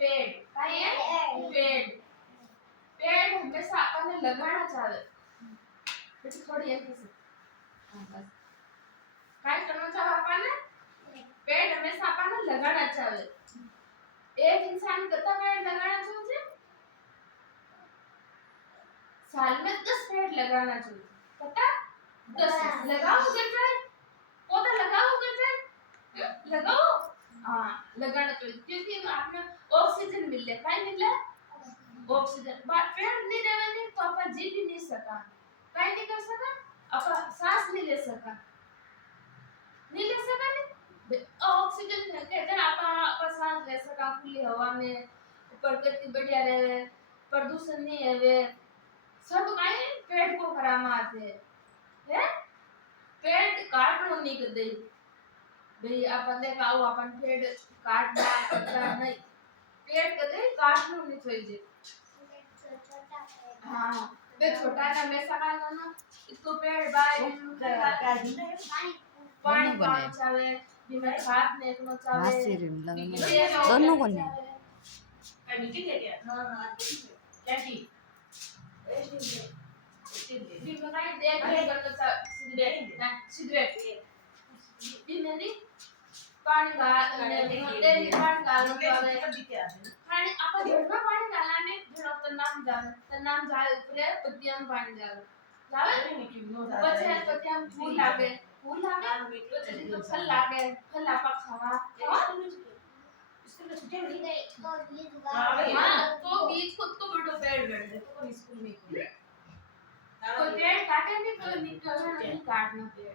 पेड़ काय है पेड़ पेड़ हमेशा આપણને લગાડવા જ આવે પછી થોડી એક છે હા બસ काय करना चाहो આપણને पेड़ हमेशा આપણને લગાડવા જ આવે एक इंसान कितना पेड़ लगाना चाहिए साल में 10 पेड़ लगाना चाहिए पता 10 लगाओ गजर पौधा लगाओ गजर लगाओ हाँ लगाना चाहिए क्योंकि आपने ऑक्सीजन मिल रहा है मिल रहा ऑक्सीजन बात पेड़ नहीं रहेंगे तो अपन जी भी नहीं सका काय नहीं कर सका अपन सांस नहीं ले सका नहीं ऑक्सीजन के जन अपन सांस ले सका खुली हवा में प्रकृति बढ़िया रहे प्रदूषण नहीं है वे सब काई पेड़ को करामात है पेड़ काटनो नहीं कर दे भाई अपन देखा आओ अपन पेड़ काटना करता नहीं पेड़ कदे काटनो नहीं चाहिए हाँ वे छोटा ना मैं सका ना इसको पेड़ बाय पानी पानी चावे बीमार हाथ में कोनो चावे दोनों को नहीं नीचे दे दिया हां हां क्या की बीमार देख के करता सिगरेट बीमारी पानी डालने पानी आपण झडना पाणी घालाने झडत नाम जाळ उपरे पत्तियां पाणी जाळ जावे પછી પત્તિयां ફૂલ લાગે પછી તો ફલ લાગે ફલ આપા ખાવા स्कूल में छुट्टी मिली गई हां तो बीज खुद को बड़ो पेड़ बढ़ तो स्कूल में कोई पेड़ काटेंगे तो निकलना नहीं काटना पेड़